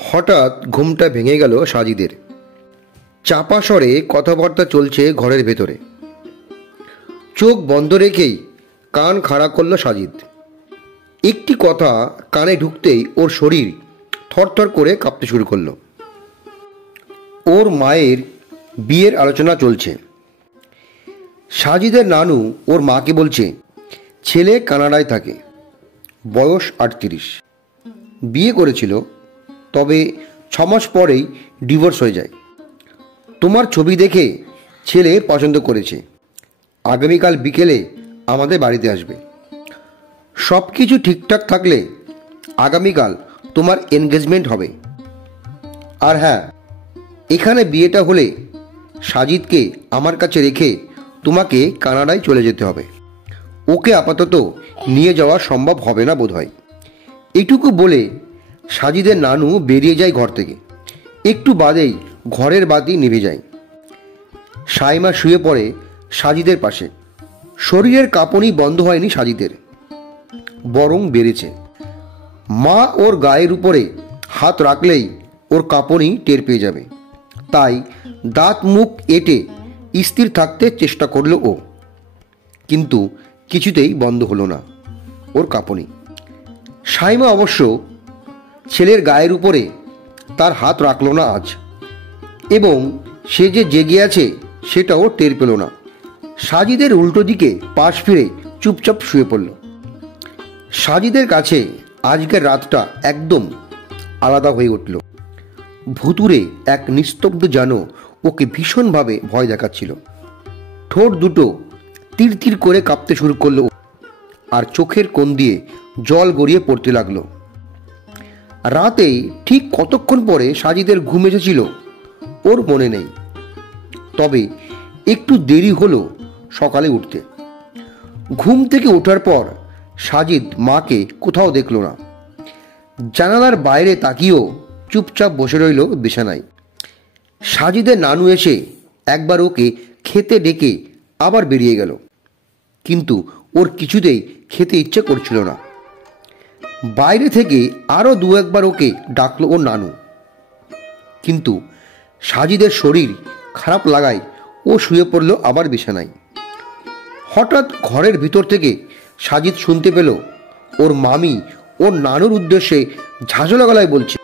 হঠাৎ ঘুমটা ভেঙে গেল সাজিদের। চাপা স্বরে কথাবার্তা চলছে ঘরের ভেতরে। চোখ বন্ধ রেখেই কান খাড়া করল সাজিদ। একটি কথা কানে ঢুকতেই ওর শরীর থরথর করে কাঁপতে শুরু করলো। ওর মায়ের বিয়ের আলোচনা চলছে। সাজিদের নানু ওর মাকে বলছে ছেলে কানাডায় থাকে, বয়স 38, বিয়ে করেছিল, তবে 6 মাস পরেই ডিভোর্স হয়ে যায়। তোমার ছবি দেখে ছেলে পছন্দ করেছে, আগামীকাল বিকেলে আমাদের বাড়িতে আসবে। সব কিছু ঠিকঠাক থাকলে আগামীকাল তোমার এনগেজমেন্ট হবে। আর হ্যাঁ, এখানে বিয়েটা হলে সাজিদকে আমার কাছে রেখে তোমাকে কানাডায় চলে যেতে হবে। ওকে আপাতত নিয়ে যাওয়া সম্ভব হবে না বোধহয়। এটুকু বলে সাজিদের নানু বেরিয়ে যায় ঘর থেকে। একটু বাদেই ঘরের বাতি নিভে যায়। সাইমা শুয়ে পড়ে সাজিদের পাশে। শরীরের কাঁপুনি বন্ধ হয়নি সাজিদের, বরং বেড়েছে। মা ওর গায়ের উপরে হাত রাখলেই ওর কাঁপুনি টের পেয়ে যাবে, তাই দাঁত মুখ এঁটে স্থির থাকতে চেষ্টা করল ও, কিন্তু কিছুতেই বন্ধ হলো না ওর কাঁপুনি। সাইমা অবশ্য ছেলের গায়ের উপরে তার হাত রাখল না আজ, এবং সে যে জেগে আছে সেটাও টের পেল না। সাজিদের উল্টো দিকে পাশ ফিরে চুপচাপ শুয়ে পড়ল। সাজিদের কাছে আজকের রাতটা একদম আলাদা হয়ে উঠল। ভুতুরে এক নিস্তব্ধ যেন ওকে ভীষণভাবে ভয় দেখাচ্ছিল। ঠোঁট দুটো তীর তীর করে কাঁপতে শুরু করলো, আর চোখের কোণ দিয়ে জল গড়িয়ে পড়তে লাগলো। রাতে ঠিক কতক্ষণ পরে সাজিদের ঘুম এসেছিল ওর মনে নেই, তবে একটু দেরি হলো সকালে উঠতে। ঘুম থেকে ওঠার পর সাজিদ মাকে কোথাও দেখল না। জানালার বাইরে তাকিয়েও চুপচাপ বসে রইল বিছানায়। সাজিদের নানু এসে একবার ওকে খেতে ডেকে আবার বেরিয়ে গেল, কিন্তু ওর কিছুতেই খেতে ইচ্ছে করছিল না। বাইরে থেকে আরও 2-1 বার ওকে ডাকলো ওর নানু, কিন্তু সাজিদের শরীর খারাপ লাগায় ও শুয়ে পড়ল আবার বিছানায়। হঠাৎ ঘরের ভিতর থেকে সাজিদ শুনতে পেল ওর মামি ওর নানুর উদ্দেশ্যে ঝাঁঝালো গলায় বলছে,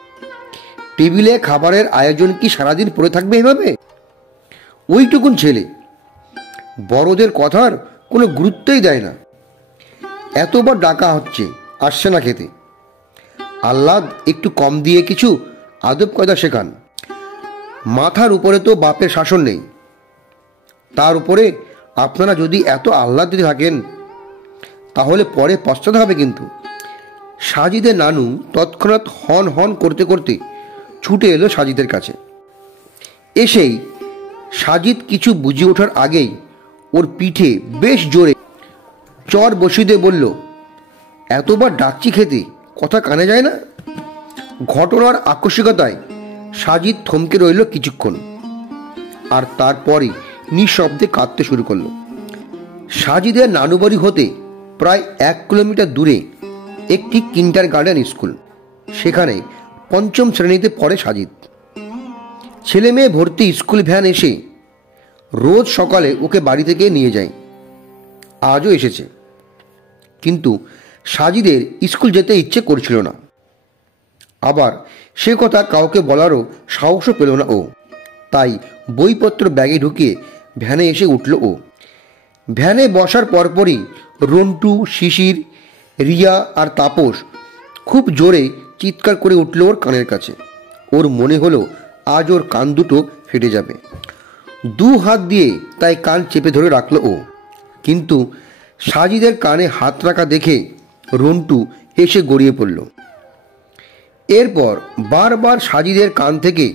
টেবিলে খাবারের আয়োজন কি সারাদিন পড়ে থাকবে এভাবে? ওইটুকুন ছেলে বড়দের কথার কোনো গুরুত্বই দেয় না। এতবার ডাকা হচ্ছে, আসছে না খেতে। আহ্লাদ একটু কম দিয়ে কিছু আদব কায়দা শেখান। মাথার উপরে তো বাপের শাসন নেই, তার উপরে আপনারা যদি এত আহ্লাদ দিতে থাকেন তাহলে পরে পশ্চাতে হবে কিন্তু। সাজিদের নানু তৎক্ষণাৎ হন হন করতে করতে ছুটে এলো সাজিদের কাছে। এসেই সাজিদ কিছু বুঝে ওঠার আগেই ওর পিঠে বেশ জোরে চর বসিয়ে দিয়ে বলল, এতবার ডাকছি খেতে, কথা কানে যায় না? ঘটনার আকস্মিকতায় সাজিদ থমকে রইল কিছুক্ষণ, আর তারপরই নিঃশব্দে কাঁদতে শুরু করলো। সাজিদের নানুবাড়ি হতে প্রায় 1 কিলোমিটার দূরে একটি কিন্ডারগার্টেন স্কুল। সেখানে 5ম শ্রেণীতে পড়ে সাজিদ। ছেলে মেয়ে ভর্তি স্কুল ভ্যান এসে রোজ সকালে ওকে বাড়ি থেকে নিয়ে যায়। আজও এসেছে, কিন্তু সাজিদের স্কুল যেতে ইচ্ছে করছিল না। আবার সে কথা কাউকে বলারও সাহসও পেল না ও, তাই বইপত্র ব্যাগে ঢুকিয়ে ভ্যানে এসে উঠল ও। ভ্যানে বসার পরপরই রন্টু, শিশির, রিয়া আর তাপস খুব জোরে চিৎকার করে উঠল ওর কানের কাছে। ওর মনে হলো আজ ওর কান দুটো ফেটে যাবে। 2 হাত দিয়ে তাই কান চেপে ধরে রাখলো ও, কিন্তু সাজিদের কানে হাত রাখা দেখে রন্টু হেসে গড়িয়ে পড়ল। এরপর বারবার সাজিদের কান থেকে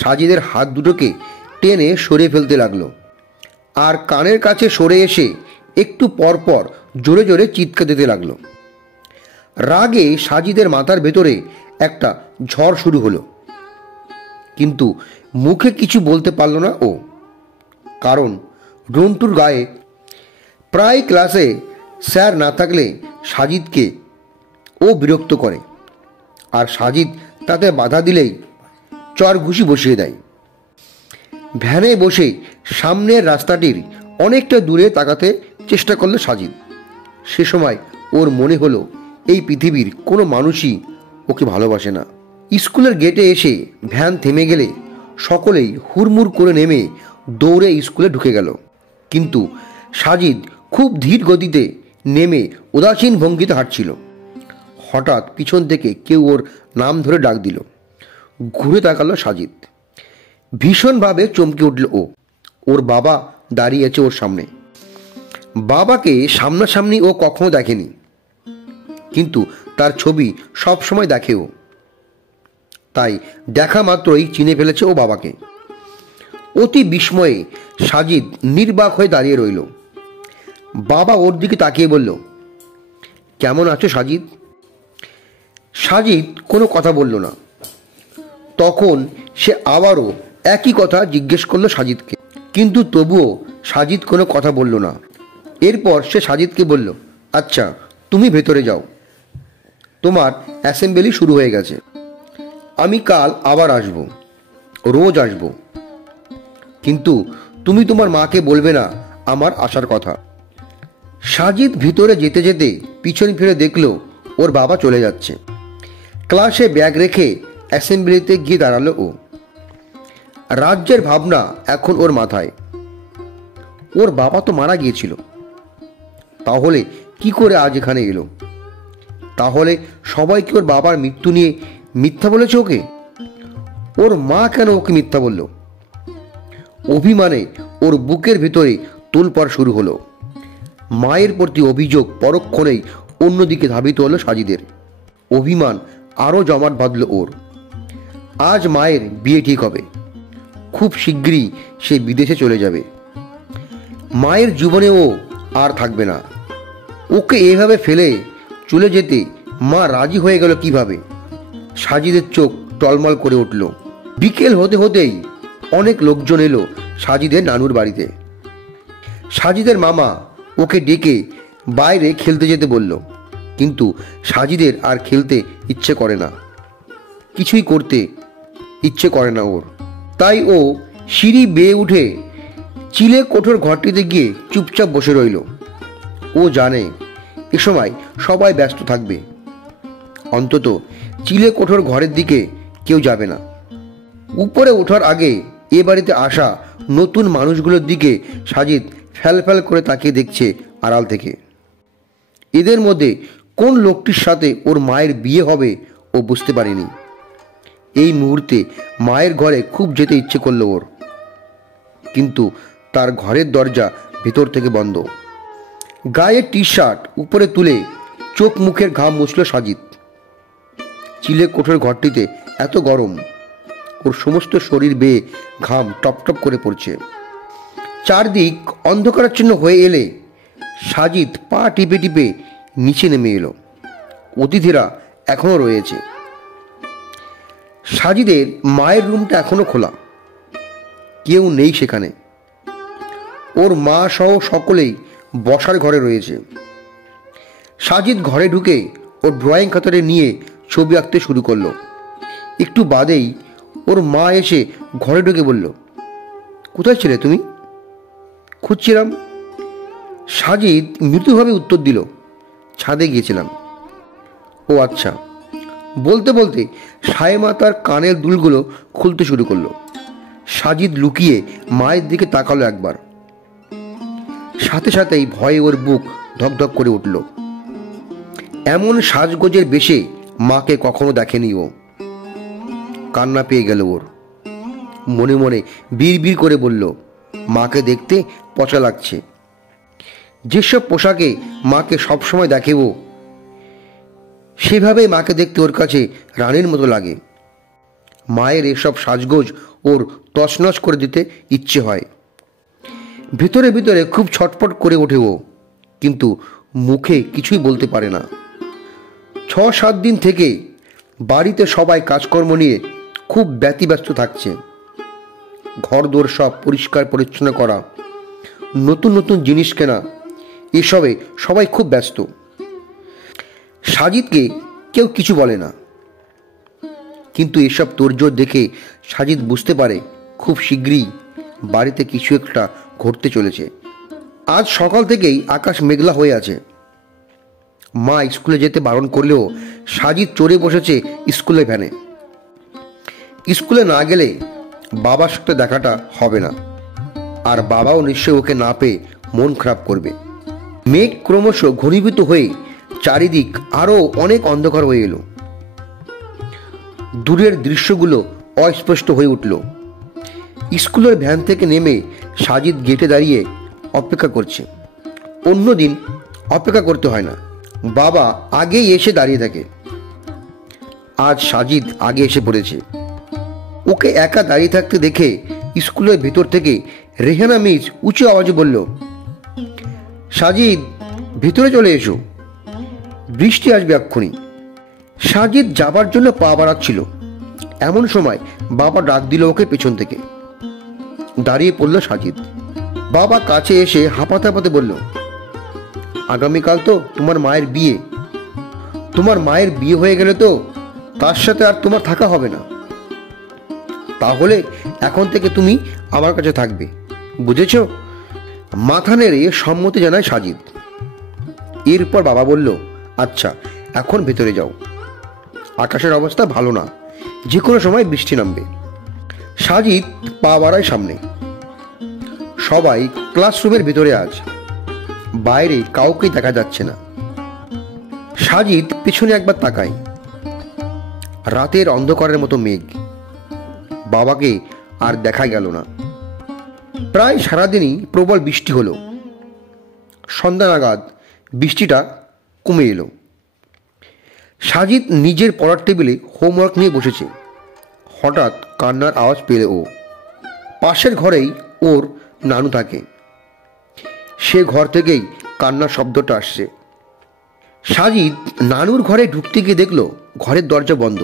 সাজিদের হাত দুটোকে টেনে সরে ফেলতে লাগলো, আর কানের কাছে সরে এসে একটু পরপর জোরে জোরে চিৎকার দিতে লাগলো। রাগে সাজিদের মাথার ভেতরে একটা ঝড় শুরু হলো, কিন্তু মুখে কিছু বলতে পারল না ও, কারণ রন্টুর গায়ে প্রায় ক্লাসে স্যার না থাকলে সাজিদকে ও বিরক্ত করে। আর সাজিদ তাতে বাধা দিলেই চর ঘুষি বসিয়ে দেয়। ভ্যানে বসে সামনের রাস্তাটির অনেকটা দূরে তাকাতে চেষ্টা করলো সাজিদ। সে সময় ওর মনে হলো এই পৃথিবীর কোনো মানুষই ওকে ভালোবাসে না। স্কুলের গেটে এসে ভ্যান থেমে গেলে সকলেই হুড়মুড় করে নেমে দৌড়ে স্কুলে ঢুকে গেল। কিন্তু সাজিদ খুব ধীর গতিতে নেমে উদাসীন ভঙ্গিতে হাঁটছিল। হঠাৎ পিছন থেকে কেউ ওর নাম ধরে ডাক দিল। ঘুরে তাকালো সাজিদ। ভীষণভাবে চমকে উঠল ও। ওর বাবা দাঁড়িয়ে আছে ওর সামনে। বাবাকে সামনাসামনি ও কখনো দেখেনি, কিন্তু তার ছবি সব সময় দেখে ও। তাই দেখা মাত্রই চিনে ফেলেছে ও বাবাকে। অতি বিস্ময়ে সাজিদ নির্বাক হয়ে দাঁড়িয়ে রইল। বাবা ওর দিকে তাকিয়ে বলল, কেমন আছো সাজিদ? সাজিদ কোনো কথা বলল না। তখন সে আবারও একই কথা জিজ্ঞেস করলো সাজিদকে, কিন্তু তবুও সাজিদ কোনো কথা বলল না। এরপর সে সাজিদকে বলল, আচ্ছা তুমি ভেতরে যাও, তোমার অ্যাসেম্বলি শুরু হয়ে গেছে। আমি কাল আবার আসব, রোজ আসব, কিন্তু তুমি তোমার মাকে বলবে না আমার আসার কথা। সাজিদ ভিতরে যেতে যেতে পিছন ফিরে দেখল ওর বাবা চলে যাচ্ছে। ক্লাসে ব্যাগ রেখে অ্যাসেম্বলিতে গিয়ে দাঁড়ালো ও। রাজ্যের ভাবনা এখন ওর মাথায়। ওর বাবা তো মারা গিয়েছিল, তাহলে কি করে আজ এখানে এলো? তাহলে সবাই কি ওর বাবার মৃত্যু নিয়ে মিথ্যা বলেছে ওকে? ওর মা কেন ওকে মিথ্যা বলল? অভিমানে ওর বুকের ভিতরে তোলপাড় শুরু হলো। মায়ের প্রতি অভিযোগ পরক্ষণেই অন্যদিকে ধাবিত হলো সাজিদের। অভিমান আরও জমাট বাঁধল ওর। আজ মায়ের বিয়ে ঠিক হবে, খুব শিগগিরই সে বিদেশে চলে যাবে। মায়ের জীবনে ও আর থাকবে না। ওকে এভাবে ফেলে চলে যেতে মা রাজি হয়ে গেল কিভাবে? সাজিদের চোখ টলমল করে উঠল। বিকেল হতে হতেই অনেক লোকজন এলো সাজিদের নানুর বাড়িতে। সাজিদের মামা ওকে ডেকে বাইরে খেলতে যেতে বলল, কিন্তু সাজিদের আর খেলতে ইচ্ছে করে না, কিছুই করতে ইচ্ছে করে না ওর। তাই ও সিঁড়ি বেয়ে উঠে চিলে কোঠর ঘরটিতে গিয়ে চুপচাপ বসে রইল। ও জানে এ সময় সবাই ব্যস্ত থাকবে, অন্তত চিলে কোঠর ঘরের দিকে কেউ যাবে না। উপরে ওঠার আগে এ বাড়িতে আসা নতুন মানুষগুলোর দিকে সাজিদ ফ্যাল করে তাকিয়ে দেখছে আড়াল থেকে। এদের মধ্যে কোন লোকটির সাথে ওর মায়ের বিয়ে হবে ও বুঝতে পারেনি। এই মুহূর্তে মায়ের ঘরে খুব যেতে ইচ্ছে করলো ওর, কিন্তু তার ঘরের দরজা ভেতর থেকে বন্ধ। গায়ে টি শার্ট উপরে তুলে চোখ মুখের ঘাম মুছল সাজিদ। চিলে কোঠর ঘরটিতে এত গরম, ওর সমস্ত শরীর বেয়ে ঘাম টপটপ করে পড়ছে। চারদিক অন্ধকারাচ্ছন্ন হয়ে এলে সাজিদ পা টিপে টিপে নিচে নেমে এলো। অতিথিরা এখনো রয়েছে। সাজিদের মায়ের রুমটা এখনো খোলা, কেউ নেই সেখানে। ওর মা সহ সকলেই বসার ঘরে রয়েছে। সাজিদ ঘরে ঢুকে ওর ড্রয়িং খাতাটা নিয়ে ছবি আঁকতে শুরু করলো। একটু বাদেই ওর মা এসে ঘরে ঢুকে বলল, কোথায় ছিলে তুমি? খুঁজছিলাম। সাজিদ মৃদুভাবে উত্তর দিল, ছাদে গিয়েছিলাম। ও আচ্ছা। বলতে বলতে সায়েমা তার কানের দুলগুলো খুলতে শুরু করলো। সাজিদ লুকিয়ে মায়ের দিকে তাকালো একবার। সাথে সাথেই ভয়ে ওর বুক ধকধক করে উঠল। এমন সাজগোজের বেশে মাকে কখনো দেখেনি ও। কান্না পেয়ে গেল ওর। মনে মনে বিড়বিড় করে বলল, মাকে দেখতে পচা লাগছে। যেসব পোশাকে মাকে সবসময় দেখে ও, সেভাবেই মাকে দেখতে ওর কাছে রানীর মতো লাগে। মায়ের এসব সাজগোজ ওর তছনছ করে দিতে ইচ্ছে হয়। ভেতরে ভিতরে খুব ছটফট করে ওঠে ও, কিন্তু মুখে কিছুই বলতে পারে না। 6-7 দিন থেকে বাড়িতে সবাই কাজকর্ম নিয়ে খুব ব্যতিব্যস্ত থাকছে। ঘরদোর সব পরিষ্কার পরিচ্ছন্ন করা, নতুন নতুন জিনিস কেনা, এসবে সবাই খুব ব্যস্ত। সাজিদকে কেউ কিছু বলে না। কিন্তু এসব তোড়জোড় দেখে সাজিদ বুঝতে পারে খুব শীঘ্রই বাড়িতে কিছু একটা ঘটতে চলেছে। আজ সকাল থেকেই আকাশ মেঘলা হয়ে আছে। মা স্কুলে যেতে বারণ করলেও সাজিদ চড়ে বসেছে স্কুলের ভ্যানে। স্কুলে না গেলে বাবার সাথে দেখাটা হবে না, আর বাবাও নিশ্চয়ই ওকে না পেয়ে মন খারাপ করবে। মেঘ ক্রমশ ঘনীভূত হয়ে চারিদিক আরও অনেক অন্ধকার হয়ে এলো। দূরের দৃশ্যগুলো অস্পষ্ট হয়ে উঠল। স্কুলের ভ্যান থেকে নেমে সাজিদ গেটে দাঁড়িয়ে অপেক্ষা করছে। অন্যদিন অপেক্ষা করতে হয় না, বাবা আগেই এসে দাঁড়িয়ে থাকে। আজ সাজিদ আগে এসে পড়েছে। ওকে একা দাঁড়িয়ে থাকতে দেখে স্কুলের ভেতর থেকে রেহানা মিস উঁচু আওয়াজে বলল, সাজিদ ভিতরে চলে এসো, বৃষ্টি আসবে এক্ষুনি। সাজিদ যাবার জন্য পা বাড়াচ্ছিল, এমন সময় বাবা ডাক দিল ওকে পেছন থেকে। দাঁড়িয়ে পড়ল সাজিদ। বাবা কাছে এসে হাঁপাতে হাঁপাতে বলল, আগামীকাল তো তোমার মায়ের বিয়ে। তোমার মায়ের বিয়ে হয়ে গেলে তো তার সাথে আর তোমার থাকা হবে না। তাহলে এখন থেকে তুমি আমার কাছে থাকবে, বুঝেছ? মাথা নেড়ে সম্মতি জানায় সাজিদ। এরপর বাবা বলল, আচ্ছা এখন ভেতরে যাও, আকাশের অবস্থা ভালো না, যে কোনো সময় বৃষ্টি নামবে। সাজিদ পা বাড়ায় সামনে। সবাই ক্লাসরুমের ভিতরে আজ, বাইরে কাউকেই দেখা যাচ্ছে না। সাজিদ পিছনে একবার তাকায়। রাতের অন্ধকারের মতো মেঘ, বাবাকে আর দেখা গেল না। প্রায় সারাদিনই প্রবল বৃষ্টি হলো। সন্ধ্যা নাগাদ বৃষ্টিটা কমে এলো। সাজিদ নিজের পড়ার টেবিলে হোমওয়ার্ক নিয়ে বসেছে। হঠাৎ কান্নার আওয়াজ পেল ও। পাশের ঘরেই ওর নানু থাকে। সে ঘর থেকেই কান্নার শব্দটা আসছে। সাজিদ নানুর ঘরে ঢুকতে গিয়ে দেখল ঘরের দরজা বন্ধ।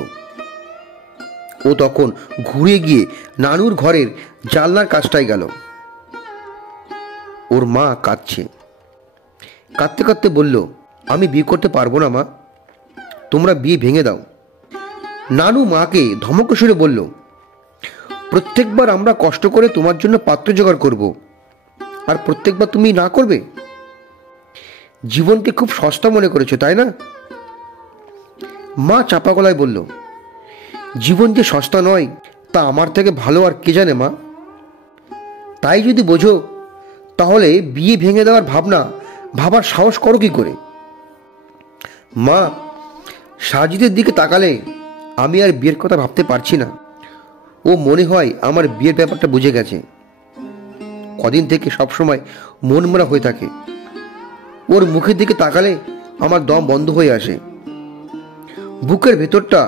ও তখন ঘুরে গিয়ে নানুর ঘরের জানলার কাছটায় গেল। ওর মা কাঁদছে। কাঁদতে কাঁদতে বলল, আমি বিয়ে করতে পারবো না মা, তোমরা বিয়ে ভেঙে দাও। নানু মাকে ধমক সুরে বলল, প্রত্যেকবার আমরা কষ্ট করে তোমার জন্য পাত্র জোগাড় করব, আর প্রত্যেকবার তুমি না করবে? জীবনকে খুব সস্তা মনে করেছো, তাই না? মা চাপা গলায় বলল, জীবন যে সস্তা নয় তা আমার থেকে ভালো আর কে জানে মা। তাই যদি বোঝো তাহলে বিয়ে ভেঙে দেওয়ার ভাবার সাহস করো কি করে? মা, সাজিদের দিকে তাকালে আমি আর বিয়ের কথা ভাবতে পারছি না। ও মনে হয় আমার বিয়ের ব্যাপারটা বুঝে গেছে। কদিন থেকে সবসময় মনমরা হয়ে থাকে। ওর মুখের দিকে তাকালে আমার দম বন্ধ হয়ে আসে, বুকের ভেতরটা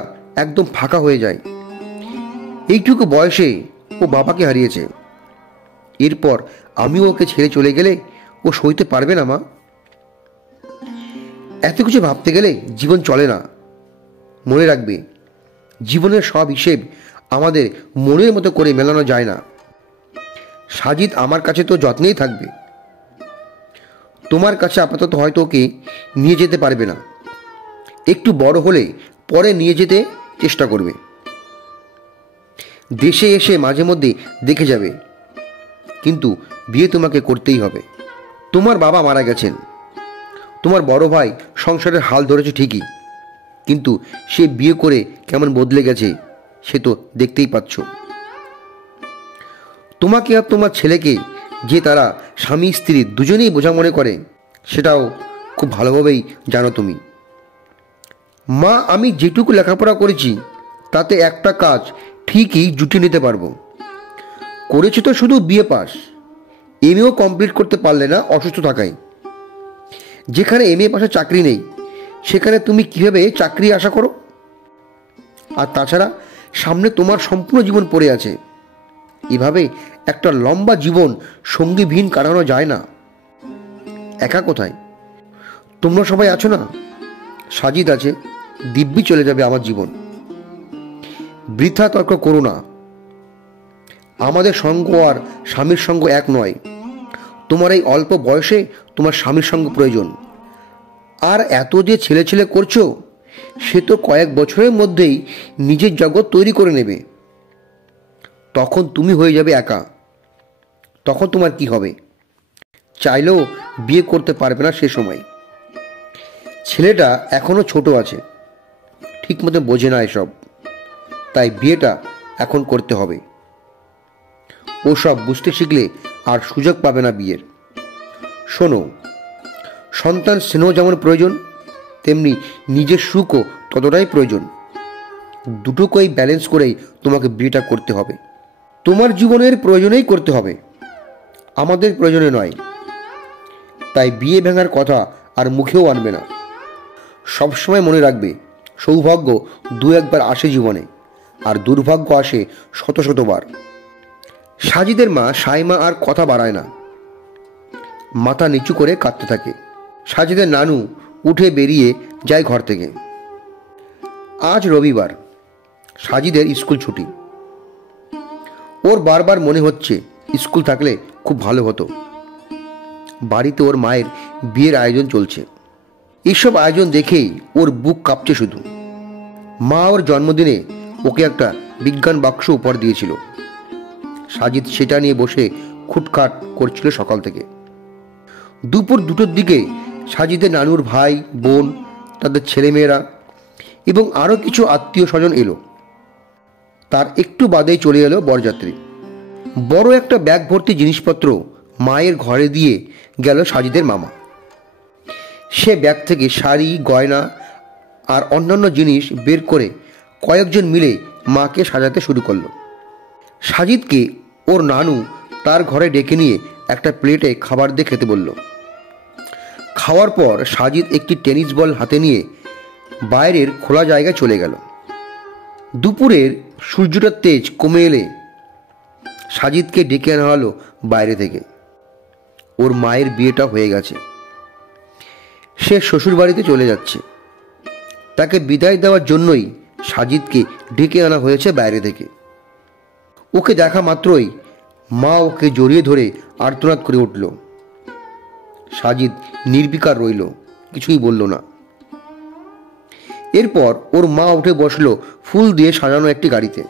একদম ফাঁকা হয়ে যায়। এইটুকু বয়সে ও বাবাকে হারিয়েছে। এরপর আমিও ওকে ছেড়ে চলে গেলে ও সইতে পারবে না মা। এত কিছু ভাবতে গেলে জীবন চলে না। মনে রাখবে, জীবনের সব হিসেব আমাদের মনের মতো করে মেলানো যায় না। সাজিদ আমার কাছে তো যত্নেই থাকবে। তোমার কাছে আপাতত হয়তো ওকে নিয়ে যেতে পারবে না, একটু বড় হলে পরে নিয়ে যেতে চেষ্টা করবে। দেশে এসে মাঝে মধ্যে দেখে যাবে, কিন্তু বিয়ে তোমাকে করতেই হবে। তোমার বাবা মারা গেছেন, তোমার বড় ভাই সংসারের হাল ধরেছে ঠিকই, কিন্তু সে বিয়ে করে কেমন বদলে গেছে সে তো দেখতেই পাচ্ছ। তোমাকে আর তোমার ছেলেকে যে তারা স্বামী স্ত্রী দুজনেই বোঝা মনে করে সেটাও খুব ভালোভাবেই জানো তুমি। মা, আমি যেটুকু লেখাপড়া করেছি তাতে একটা কাজ ঠিকই জুটিয়ে নিতে পারবো। করেছি তো শুধু বিএ পাস, এমএও কমপ্লিট করতে পারলে না অসুস্থ থাকায়। যেখানে এমএ পাশে চাকরি নেই সেখানে তুমি কিভাবে চাকরি আশা করো? আর তাছাড়া সামনে তোমার সম্পূর্ণ জীবন পড়ে আছে। এভাবে একটা লম্বা জীবন সঙ্গীবিহীন কাটানো যায় না। একা কোথায়? তোমরা সবাই আছো না, সাজিদ আছে, দিব্যি চলে যাবে আমার জীবন। বৃথা তর্ক করো না। আমাদের সঙ্গ আর স্বামীর সঙ্গ এক নয়। তোমার এই অল্প বয়সে তোমার স্বামীর সঙ্গ প্রয়োজন। আর এত যে ছেলে ছেলে করছো, সে তো কয়েক বছরের মধ্যেই নিজের জগৎ তৈরি করে নেবে। তখন তুমি হয়ে যাবে একা। তখন তোমার কি হবে? চাইলেও বিয়ে করতে পারবে না সে সময়। ছেলেটা এখনো ছোট আছে, ঠিক মতো বোঝে না এসব, তাই বিয়েটা এখন করতে হবে। ও সব বুঝতে শিখলে আর সুযোগ পাবে না বিয়ের। শোনো, সন্তান স্নেহ যেমন প্রয়োজন, তেমনি নিজের সুখও ততটাই প্রয়োজন। দুটোকেই ব্যালেন্স করেই তোমাকে বিয়েটা করতে হবে। তোমার জীবনের প্রয়োজনেই করতে হবে, আমাদের প্রয়োজনে নয়। তাই বিয়ে ভাঙার কথা আর মুখেও আনবে না। সবসময় মনে রাখবে, সৌভাগ্য দু একবার আসে জীবনে, আর দুর্ভাগ্য আসে শত শতবার। সাজিদের মা সাইমা আর কথা বাড়ায় না, মাথা নিচু করে কাঁদতে থাকে। সাজিদের নানু উঠে বেরিয়ে যায় ঘর থেকে। আজ রবিবার, সাজিদের স্কুল ছুটি। ওর বারবার মনে হচ্ছে স্কুল থাকলে খুব ভালো হতো। বাড়িতে ওর মায়ের বিয়ের আয়োজন চলছে। এইসব আয়োজন দেখেই ওর বুক কাঁপছে শুধু। মা ওর জন্মদিনে ওকে একটা বিজ্ঞান বাক্স উপহার দিয়েছিল। সাজিদ সেটা নিয়ে বসে খুটখাট করছিল সকাল থেকে। দুপুর 2টোর দিকে সাজিদের নানুর ভাই বোন, তাদের ছেলেমেয়েরা এবং আরও কিছু আত্মীয় স্বজন এলো। তার একটু বাদেই চলে এলো বরযাত্রী। বড় একটা ব্যাগ ভর্তি জিনিসপত্র মায়ের ঘরে দিয়ে গেল সাজিদের মামা। সে ব্যাগ থেকে শাড়ি, গয়না আর অন্যান্য জিনিস বের করে কয়েকজন মিলে মাকে সাজাতে শুরু করলো। সাজিদকে ওর নানু তার ঘরে ডেকে নিয়ে একটা প্লেটে খাবার দিয়ে খেতে বলল। খাওয়ার পর সাজিদ একটি টেনিস বল হাতে নিয়ে বাইরের খোলা জায়গায় চলে গেল। দুপুরের সূর্যটার তেজ কমে এলে সাজিদকে ডেকে আনা হলো বাইরে থেকে। ওর মায়ের বিয়েটা হয়ে গেছে, সে শ্বশুর বাড়িতে চলে যাচ্ছে। তাকে বিদায় দেওয়ার জন্যই সাজিদকে ডেকে আনা হয়েছে বাইরে থেকে। ওকে দেখা মাত্রই মা ওকে জড়িয়ে ধরে আর্তনাদ করে উঠল। সাজিদ নির্বিকার রইল, কিছুই বলল না। এরপর ওর মা উঠে বসলো ফুল দিয়ে সাজানো একটি গাড়িতে।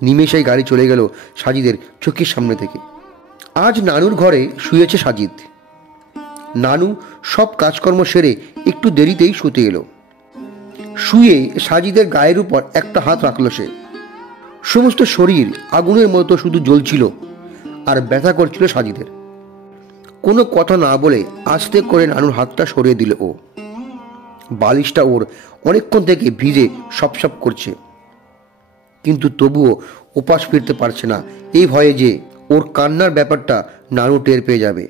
নিমেষেই গাড়ি চলে গেল সাজিদের চোখের সামনে থেকে। আজ নানুর ঘরে শুয়েছে সাজিদ। নানু সব কাজকর্ম সেরে একটু দেরিতেই শুতে এলো। শুয়ে সাজিদের গায়ের উপর একটা হাত রাখলো সে। সমস্ত শরীর আগুনের মতো শুধু জ্বলছিল আর ব্যথা করছিল সাজিদের। কোনো কথা না বলে আস্তে করে নানুর হাতটা সরিয়ে দিল ও। বালিশটা ওর অনেকক্ষণ থেকে ভিজে সপসপ করছে, কিন্তু তবুও ওপাশ ফিরতে পারছে না, এই ভয়ে যে ওর কান্নার ব্যাপারটা নানু টের পেয়ে যাবে।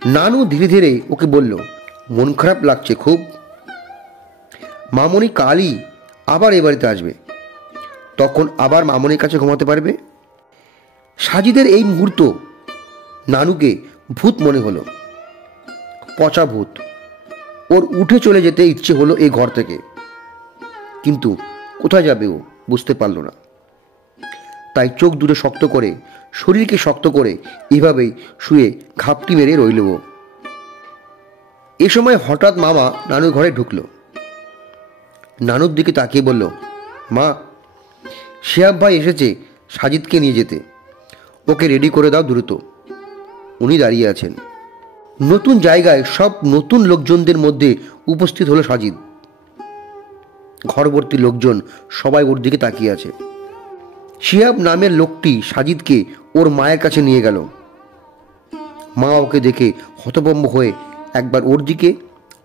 নানু ধীরে ধীরে ওকে বলল, মন খারাপ লাগছে খুব? মামনি কালই আবার এ বাড়িতে আসবে, তখন আবার মামনির কাছে ঘুমাতে পারবে। সাজিদের এই মুহূর্ত নানুকে ভূত মনে হলো, পচা ভূত। ওর উঠে চলে যেতে ইচ্ছে হলো এই ঘর থেকে, কিন্তু কোথায় যাবে ও বুঝতে পারল না। তাই চোখ দুটো শক্ত করে, শরীরকে শক্ত করে এভাবেই শুয়ে ঘাপটি মেরে রইল ও। এ সময় হঠাৎ মামা নানুর ঘরে ঢুকলো। নানুর দিকে তাকিয়ে বলল, মা, শিহাব ভাই এসেছে সাজিদকে নিয়ে যেতে, ওকে রেডি করে দাও দ্রুত। উনি দাঁড়িয়ে আছেন। নতুন জায়গায় সব নতুন লোকজনদের মধ্যে উপস্থিত হলো সাজিদ। ঘরভর্তি লোকজন সবাই ওর দিকে তাকিয়ে আছে। শিহাব নামের লোকটি সাজিদকে ওর মায়ের কাছে নিয়ে গেল। মা ওকে দেখে হতভম্ব হয়ে একবার ওর দিকে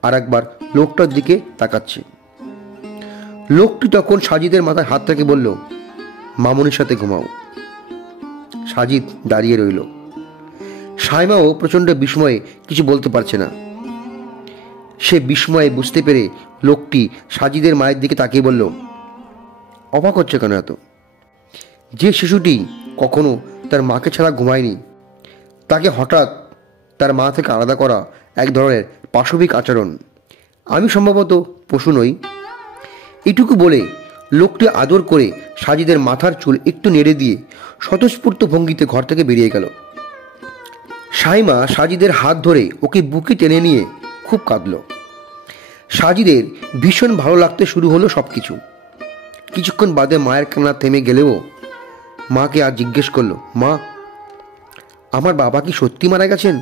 আর একবার লোকটার দিকে তাকাচ্ছে। লোকটি তখন সাজিদের মাথায় হাত রেখে বলল, মামনির সাথে ঘুমাও। সাজিদ দাঁড়িয়ে রইল। সাইমাও প্রচণ্ড বিস্ময়ে কিছু বলতে পারছে না। সে বিস্ময়ে বুঝতে পেরে লোকটি সাজিদের মায়ের দিকে তাকিয়ে বলল, অবাক হচ্ছে কেন এত? যে শিশুটি কখনো তার মাকে ছাড়া ঘুমায়নি, তাকে হঠাৎ তার মা থেকে আলাদা করা এক ধরনের পাশবিক আচরণ। আমি সম্ভবত পশু নই। এটুকু বলে লোকটি আদর করে সাজিদের মাথার চুল একটু নেড়ে দিয়ে স্বতঃস্ফূর্ত ভঙ্গিতে ঘর থেকে বেরিয়ে গেল। সাইমা সাজিদের হাত ধরে ওকে বুকে টেনে নিয়ে খুব কাঁদল। সাজিদের ভীষণ ভালো লাগতে শুরু হলো সব কিছু। কিছুক্ষণ বাদে মায়ের কান্না থেমে গেলেও মাকে আর জিজ্ঞেস করলো, মা, আমার বাবা কি সত্যি মারা গেছেন?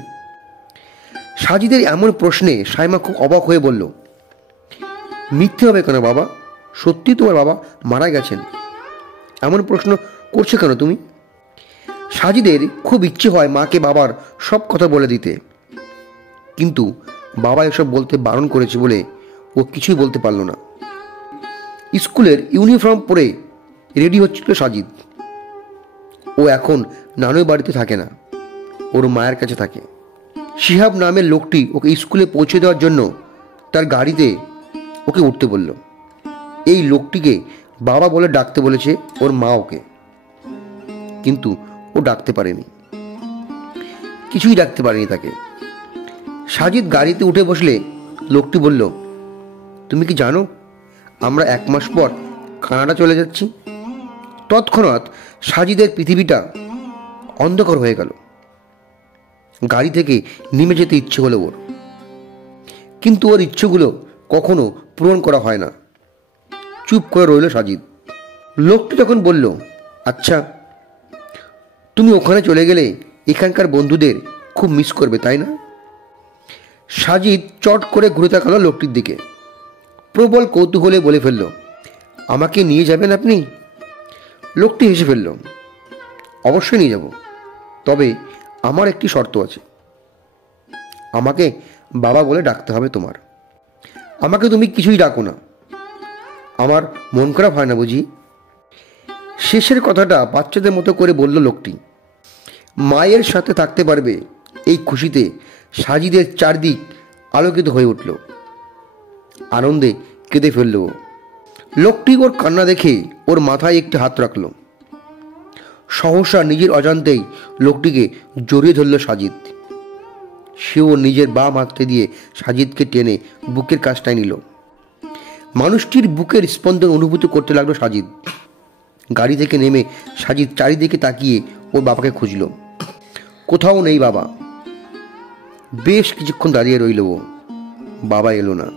সাজিদের এমন প্রশ্নে সাইমা খুব অবাক হয়ে বলল, মিথ্যে হবে কেন বাবা? সত্যি তোমার বাবা মারা গেছেন। এমন প্রশ্ন করছো কেন তুমি? সাজিদের খুব ইচ্ছে হয় মাকে বাবার সব কথা বলে দিতে, কিন্তু বাবা এসব বলতে বারণ করেছে বলে ও কিছুই বলতে পারল না। স্কুলের ইউনিফর্ম পরে রেডি হচ্ছিল সাজিদ। ও এখন নানুর বাড়িতে থাকে না, ওর মায়ের কাছে থাকে। শিহাব নামের লোকটি ওকে স্কুলে পৌঁছে দেওয়ার জন্য তার গাড়িতে ওকে উঠতে বলল। এই লোকটিকে বাবা বলে ডাকতে বলেছে ওর মা ওকে, কিন্তু ও ডাকতে পারেনি, কিছুই ডাকতে পারেনি তাকে। সাজিদ গাড়িতে উঠে বসলে লোকটি বলল, তুমি কি জানো আমরা 1 মাস পর কানাডা চলে যাচ্ছি? তৎক্ষণাৎ সাজিদের পৃথিবীটা অন্ধকার হয়ে গেল। গাড়ি থেকে নেমে যেতে ইচ্ছে হলো ওর, কিন্তু ওর ইচ্ছেগুলো কখনো পূরণ করা হয় না। চুপ করে রইল সাজিদ। লোকটি তখন বলল, আচ্ছা, তুমি ওখানে চলে গেলে এখানকার বন্ধুদের খুব মিস করবে, তাই না? সাজিদ চট করে ঘুরে তাকালো লোকটির দিকে। প্রবল কৌতূহলে বলে ফেলল, আমাকে নিয়ে যাবেন আপনি? লোকটি হেসে ফেলল, অবশ্যই নিয়ে যাব, তবে আমার একটি শর্ত আছে। আমাকে বাবা বলে ডাকতে হবে তোমার। আমাকে তুমি কিছুই ডাকো না, আমার মন খারাপ হয় না বুঝি? শেষের কথাটা বাচ্চাদের মতো করে বলল লোকটি। মায়ের সাথে থাকতে পারবে এই খুশিতে সাজিদের চারদিক আলোকিত হয়ে উঠল। আনন্দে কেঁদে ফেলল ও। লোকটি ওর কান্না দেখে ওর মাথায় একটি হাত রাখল। সহসা নিজের অজান্তেই লোকটিকে জড়িয়ে ধরল সাজিদ। সেও নিজের বাম হাতটা দিয়ে সাজিদকে টেনে বুকের কাছটায় নিল। মানুষটির বুকের স্পন্দন অনুভূত করতে লাগলো সাজিদ। গাড়ি থেকে নেমে সাজিদ চারিদিকে তাকিয়ে ওর বাবাকে খুঁজল। কোথাও নেই বাবা। বেশ কিছুক্ষণ দাঁড়িয়ে রইল ও, বাবা এলো না।